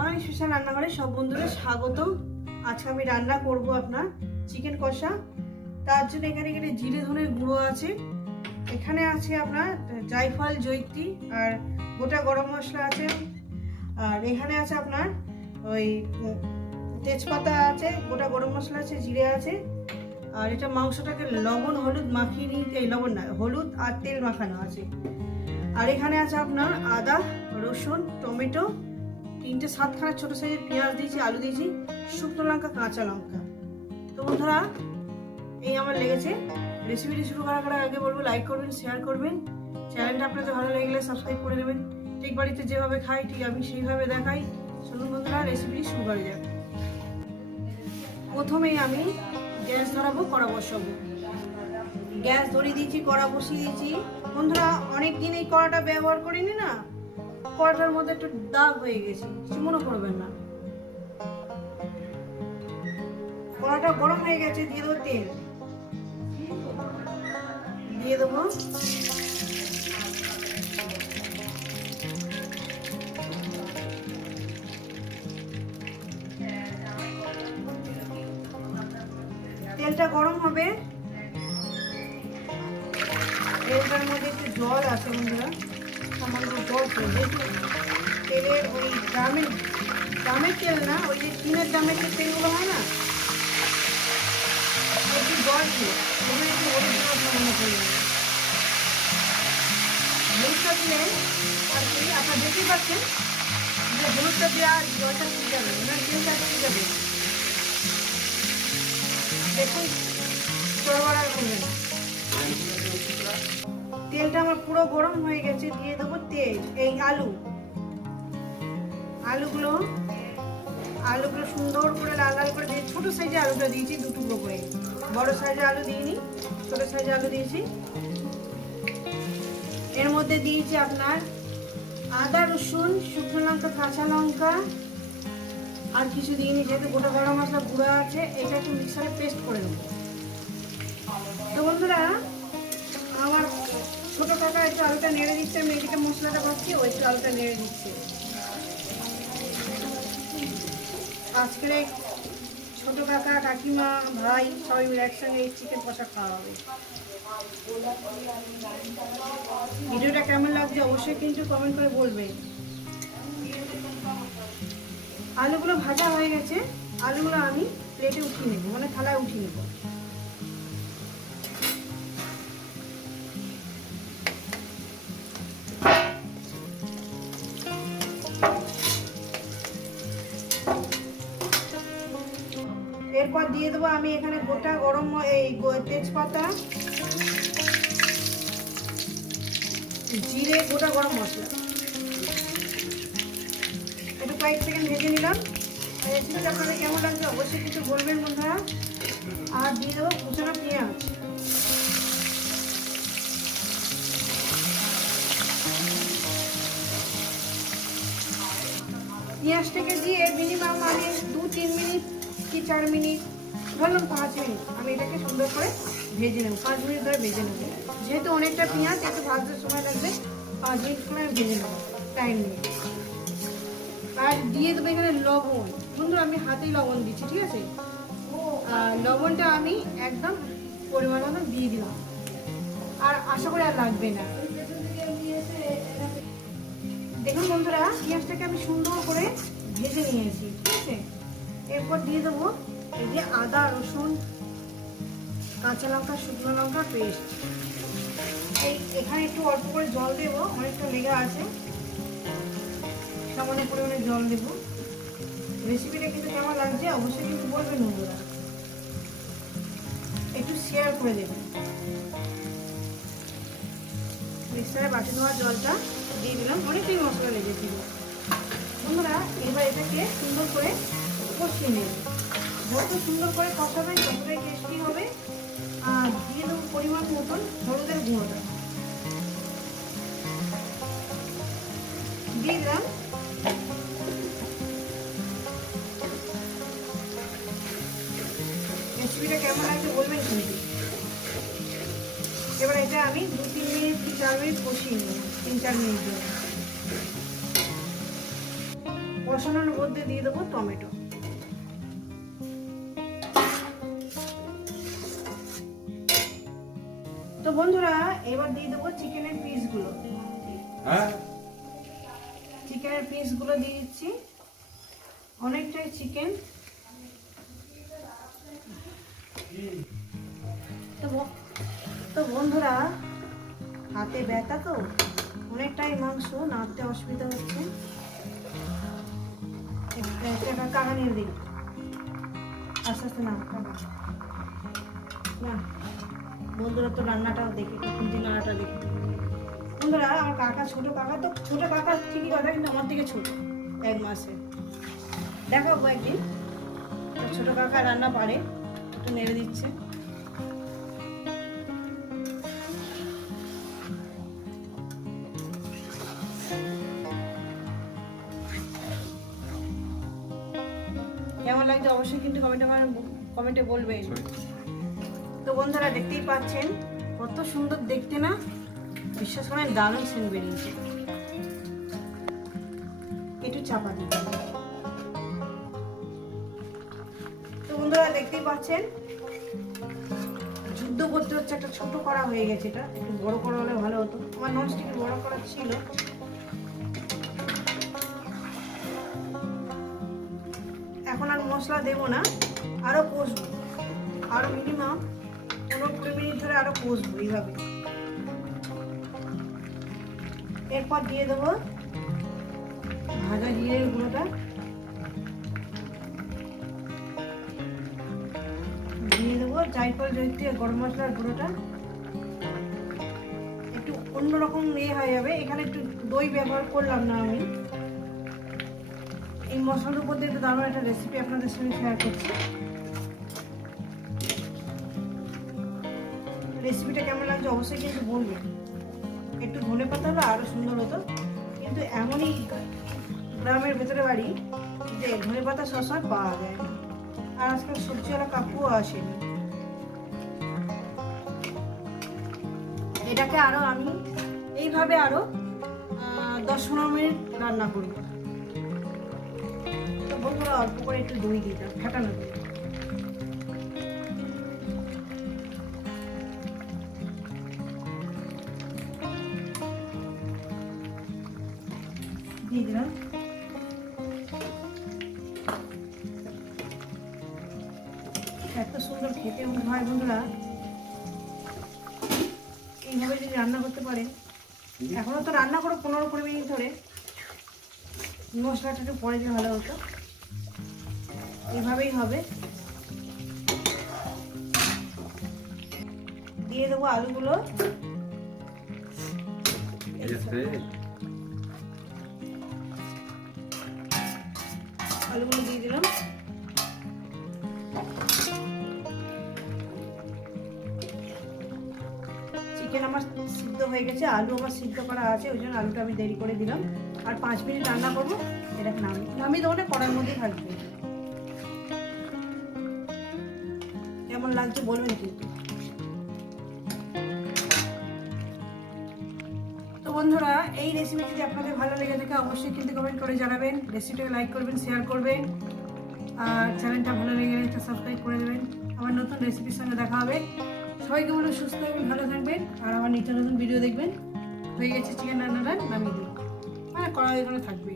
বাঙালি special রান্নাঘরে সব বন্ধুদের স্বাগত আজকে আমি রান্না করব আপনার চিকেন কষা। তার জন্য এখানে এখানে জিরে ধনের গুঁড়ো আছে। এখানে আছে আপনার জায়ফল, জৈত্রী আর গোটা গরম মশলা আছে। আর এখানে আছে আপনার ওই তেজপাতা আছে, গোটা গরম মশলা আছে, জিরে আছে। আর এটা মাংসটাকে লবণ, হলুদ মাখিয়ে এই লবণ না, হলুদ আর তেল মাখানো আছে। আর এখানে আছে আপনার আদা, রসুন, টমেটো তিনটে সাতখানা ছোট সাইজের পেঁয়াজ দিয়েছি, আলু দিয়েছি, শুকনো লঙ্কা, কাঁচা লঙ্কা। তো বন্ধুরা, এই আমার লেগেছে। রেসিপিটি শুরু করার আগে আগে বলব লাইক করবেন শেয়ার করবেন। চ্যানেলটা আপনাদের ভালো লাগলে সাবস্ক্রাইব করে নেবেন। ঠিক বাড়িতে যেভাবে খাই, ঠিক আমি সেইভাবে দেখাই। চলুন বন্ধুরা রেসিপিটি শুরু করা যাক। প্রথমেই আমি গ্যাস ধরাবো, কড়া বসাবো। গ্যাস ধরিয়ে দিয়েছি, কড়া বসিয়ে দিয়েছি। বন্ধুরা অনেক দিন এই কড়াটা ব্যবহার করিনি না। কড়াটার মধ্যে একটু দাগ হয়ে গেছে, কিছু মনে করবেন না। কড়াটা গরম হয়ে গেছে, দিয়ে দেবো তেল। দিয়ে দেবো তেলটা গরম হবে। তেলটার মধ্যে একটু জল আছে বন্ধুরা। সামান্য জল তেলের ওই দামের দামের তেল না, ওই যে টিনের দামের যে তেলগুলো হয় না একটু জল ছিল ওখানে একটু হলুদ দেওয়ার সামান্য পরিমাণে হলুদটা দিলে আর কি, আপনারা দেখতেই পাচ্ছেন যে হলুদটা দেওয়া জলটা ঠিক যাবে না তেলটা ঠিক যাবে। দেখুন চড়বাড়া করবে না। তেলটা আমার পুরো গরম হয়ে গেছে, দিয়ে দেবো তেল, এই আলু। আলুগুলো আলুগুলো সুন্দর করে লাল লাল করে দিয়ে ছোটো সাইজে আলুটা দিয়েছি দু টুকরো করে। বড় সাইজে আলু দিইনি, ছোটো সাইজে আলু দিয়েছি। এর মধ্যে দিয়েছি আপনার আদা, রসুন, শুকনো লঙ্কা, কাঁচা লঙ্কা। আর কিছু দিইনি, যেহেতু গোটা গরম মশলা গুঁড়ো আছে, এটা একটু মিক্সারে পেস্ট করে নেব। তো বন্ধুরা, আমার ছোট কাকা একটু আলুটা নেড়ে দিচ্ছে, আমি এদিকে মশলাটা ভাবছি ও একটু আলুটা নেড়ে দিচ্ছে। আজকের এই ছোট কাকা, কাকিমা, ভাই সবাই মিলে একসঙ্গে এই চিকেন কষা খাওয়া হবে। ভিডিওটা কেমন লাগছে অবশ্যই কিন্তু কমেন্ট করে বলবে। আলুগুলো ভাজা হয়ে গেছে, আলুগুলো আমি প্লেটে উঠিয়ে নেব মানে থালায় উঠিয়ে নেব। দিয়ে দেবো। আমি এখানে গোটা গরম এই তেজপাতা, জিরে, গোটা গরম মশলা। একটু কয়েক সেকেন্ড ভেজে নিলাম। রেসিপিটা আপনাদের কেমন লাগছে অবশ্যই কিছু বলবেন বন্ধুরা। আর দিয়ে দেবো কুচানো পেঁয়াজ। পেঁয়াজটাকে দিয়ে মিনিমাম আমি দু, তিন মিনিট কি চার মিনিট ধরলাম পাঁচ মিনিট। আমি এটাকে সুন্দর করে ভেজে নেব, পাঁচ মিনিট ধরে ভেজে নেব। যেহেতু অনেকটা পেঁয়াজ, একটু ভাজতে সময় লাগবে, পাঁচ মিনিট সময় আমি ভেজে নেব টাইম নিয়ে। আর দিয়ে দেবো এখানে লবণ। বন্ধুরা, আমি হাতেই লবণ দিচ্ছি, ঠিক আছে? লবণটা আমি একদম পরিমাণ মতো দিয়ে দিলাম। আর আশা করি আর লাগবে না। দেখুন বন্ধুরা, পেঁয়াজটাকে আমি সুন্দর করে ভেজে নিয়েছি, ঠিক আছে? এরপর দিয়ে দেবো এই যে আদা, রসুন, কাঁচা লঙ্কা, শুকনো লঙ্কা, পেস্ট। এই এখানে একটু অল্প করে জল দেবো অনেকটা লেগে আছে। সামান্য পরিমাণে জল দেবো। রেসিপিটা কিন্তু কেমন লাগছে, অবশ্যই কিন্তু বলবেন বন্ধুরা। একটু শেয়ার করে দেবেন। মিক্সারে বাটি ধোয়া জলটা দিয়ে দিলাম, অনেকটাই মশলা লেগেছিল বন্ধুরা, এবার এটাকে সুন্দর করে কষিয়ে নেব। যত সুন্দর করে কষাবেন ততটাই টেস্টি হবে, আর দিয়ে দেবো পরিমাণ মতন হলুদের গুঁড়োটা। দিয়ে দিলাম। রেসিপিটা কেমন লাগছে বলবেন কিন্তু এবার এটা আমি দু, তিন মিনিট কি চার মিনিট কষিয়ে নেব, তিন, চার মিনিট কষানোর মধ্যে দিয়ে দেবো টমেটো। তো বন্ধুরা এবার দিয়ে দেবো চিকেনের পিসগুলো। হ্যাঁ? চিকেনের পিসগুলো দিয়ে দিচ্ছি। অনেকটাই চিকেন। তো বন্ধুরা হাতে ব্যথা তো? অনেকটাই মাংস নাড়তে অসুবিধা হচ্ছে। কাকা নিয়ে দিই আস্তে আস্তে না না। বন্ধুরা তো রান্নাটাও দেখে খুঁজি নাড়াটা দেখে। বন্ধুরা, আমার কাকা, ছোট কাকা তো, ছোট কাকা ঠিকই কথা, কিন্তু আমার থেকে ছোট, এক মাসে দেখাবো একদিন ছোট কাকা রান্না পারে, একটু নেড়ে দিচ্ছে। কেমন লাগছে? অবশ্যই কিন্তু কমেন্টে কমেন্টে বলবেন। তো বন্ধুরা দেখতেই পাচ্ছেন, কত সুন্দর দেখতে না? বিশ্বাস করেন, দারুণ সেন বেরিয়েছে একটু চাপা দিতে। তো বন্ধুরা দেখতেই পাচ্ছেন, যুদ্ধ করতে হচ্ছে, একটা ছোট করা হয়ে গেছে এটা। একটু বড় করা হলে ভালো হতো। আমার ননস্টিকের বড় করা ছিল। এখন আর মশলা দেবো না, আরও কষবো। আরও মিনিমাম পনেরো কুড়ি ধরে আরও কষবো এইভাবে। এরপর দিয়ে দেবো ভাজা জিরের গুঁড়োটা। দিয়ে দেবো জায়ফল জয়িত্রী আর গরম মশলার গুঁড়োটা। একটু অন্যরকম ইয়ে হয়ে যাবে। এখানে একটু দই ব্যবহার করলাম না আমি। এই মশলার উপর দিয়ে দারুণ একটা রেসিপি আপনাদের সঙ্গে শেয়ার করছি। রেসিপিটা কেমন লাগছে অবশ্যই কিন্তু বলবেন একটু ধনে পাতা হলে আরও সুন্দর হতো। কিন্তু এমনই গ্রামের ভেতরে বাড়ি যে ধনে পাতা সবসময় পাওয়া যায় আর আজকাল সবজিওয়ালা কাকুও আসেনি। এটাকে আরও আমি এইভাবে আরও দশ পনেরো মিনিট রান্না করব। তো বন্ধুরা, অল্প করে একটু দই দিতাম ফাটানো দই। দিয়ে দিলাম। এত সুন্দর খেতে হয় বন্ধুরা এইভাবে যদি রান্না করতে পারেন এখনও তো রান্না করো পনেরো কুড়ি মিনিট ধরে। মশলাটা একটু পরে দিলে ভালো হতো। এভাবেই হবে। দিয়ে দেবো আলুগুলো। আলুগুলো দিয়ে দিলাম। চিকেন আমার সিদ্ধ হয়ে গেছে, আলু আমার সিদ্ধ করা আছে, ওই জন্য আলুটা আমি দেরি করে দিলাম। আর পাঁচ মিনিট রান্না করব, এটা নামি নামিয়ে দেবো কড়ার মধ্যে থাকবে। কেমন লাগছে বলবেন কিন্তু। বন্ধুরা, এই রেসিপি যদি আপনাদের ভালো লেগে থাকে, অবশ্যই কিন্তু কমেন্ট করে জানাবেন। রেসিপিটাকে লাইক করবেন শেয়ার করবেন। আর চ্যানেলটা ভালো লেগে গেলে সাবস্ক্রাইব করে দেবেন। আমার নতুন রেসিপির সঙ্গে দেখা হবে। সবাইকে বলে সুস্থ এবং ভালো থাকবেন। আর আমার নিত্য নতুন ভিডিও দেখবেন। হয়ে গেছে চিকেন রান্নাটা নামিয়ে দিন মানে কড়াই করে থাকবে